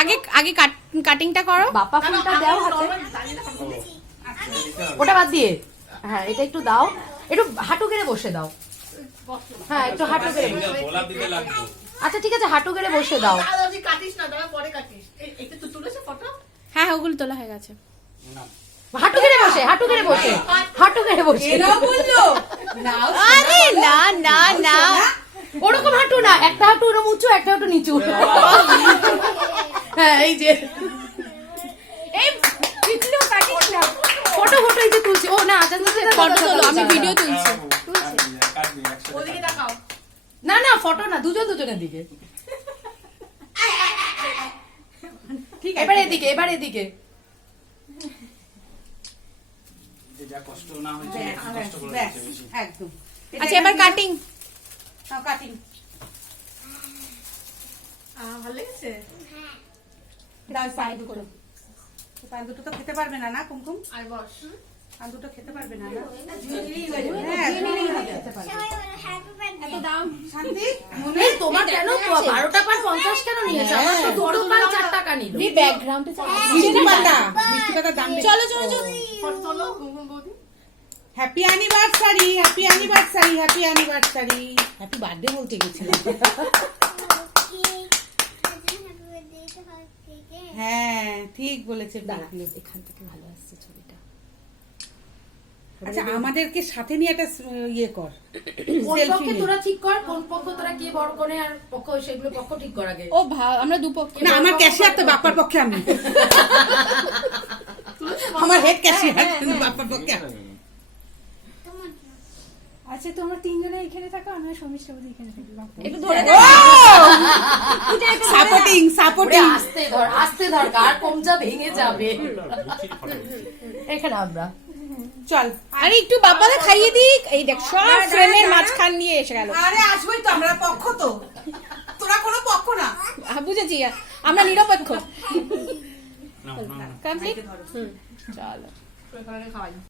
আগে আগে কাটিংটা করো। বাপ্পা ফুলটা দাও হাতে, ওটা বাদ দিয়ে। হ্যাঁ এটা একটু দাও, একটু হাঁটু গেড়ে বসে দাও। হ্যাঁ একটু হাঁটু গেড়ে বসে। আচ্ছা ঠিক আছে, হাঁটু গেড়ে বসে দাও। হ্যাঁ হ্যাঁ ওগুলো তোলা হয়ে গেছে। হাঁটু গেড়ে বসে, হাঁটু গেড়ে বসে, হাঁটু গেড়ে বসে। আরে না না না, ওরকম হাঁটু না, একটা হাঁটু ওরকম উঁচু, একটা হাঁটু নিচু। হ্যাঁ এই যে এই পিছলে কাটিস না। ফটো ফটো এই যে তুলছি। ও না আচ্ছা ফটো তোলো, আমি ভিডিও তুলছি। না না ফটো না, দুজন দুজনের দিকে। ঠিক এবার এদিকে, এবার এদিকে। একদম। আচ্ছা এবার কাটিং। কাটিং ভালো লেগেছে। দাও পায়ে দুটো। পায়ে দুটো তো খেতে পারবে না না কুমকুম? আর বস পায়ে দুটো খেতে পারবে না না? এত দাম শান্তি মনে তোমার কেন 12টা পান 50 কেন নিয়েছো? আমার তো দুটো পান 4 টাকা নিল। এই ব্যাকগ্রাউন্ডে মিষ্টি পাতা, মিষ্টি পাতা দাম বেশি। চলো চলো চলো। চলো গুনগুন বৌদি। Happy anniversary, happy anniversary, happy anniversary. Happy birthday বলতে গেছিলাম। হ্যাঁ ঠিক বলেছে। এখান থেকে ভালো আসছে ছবিটা। আচ্ছা আমাদেরকে সাথে নিয়ে একটা ইয়ে কর, সেলফি তোরা ঠিক কর, কোন পক্ষ তোরা কি বড় কোণে আর পক্ষ, সেগুলো পক্ষ ঠিক কর আগে। ও আমরা দুপক্ষ। না আমার ক্যাশিয়ার তো বাপ্পার পক্ষে আমি। আমার হেড ক্যাশিয়ার বাপ্পার পক্ষে। আচ্ছা তোমরা তিনজনে এখানে থাকো, আমি সমীষ্ঠা বৌদি এখানে থাকি। একটু ধরে সাপোর্টিং সাপোর্টিং। আস্তে ধর, কার কমজা ভেঙে যাবে। এখানে আমরা চল। আরে একটু বাপ্পাকে খাইয়ে দিক। এই দেখ সব ফ্রেমের মাঝখান দিয়ে এসে গেল। আরে আসবই তো, আমরা পক্ষ তো, তোরা কোনো পক্ষ না। বুঝেছি, আমরা নিরপেক্ষ। কমপ্লিট। চলো খাওয়াই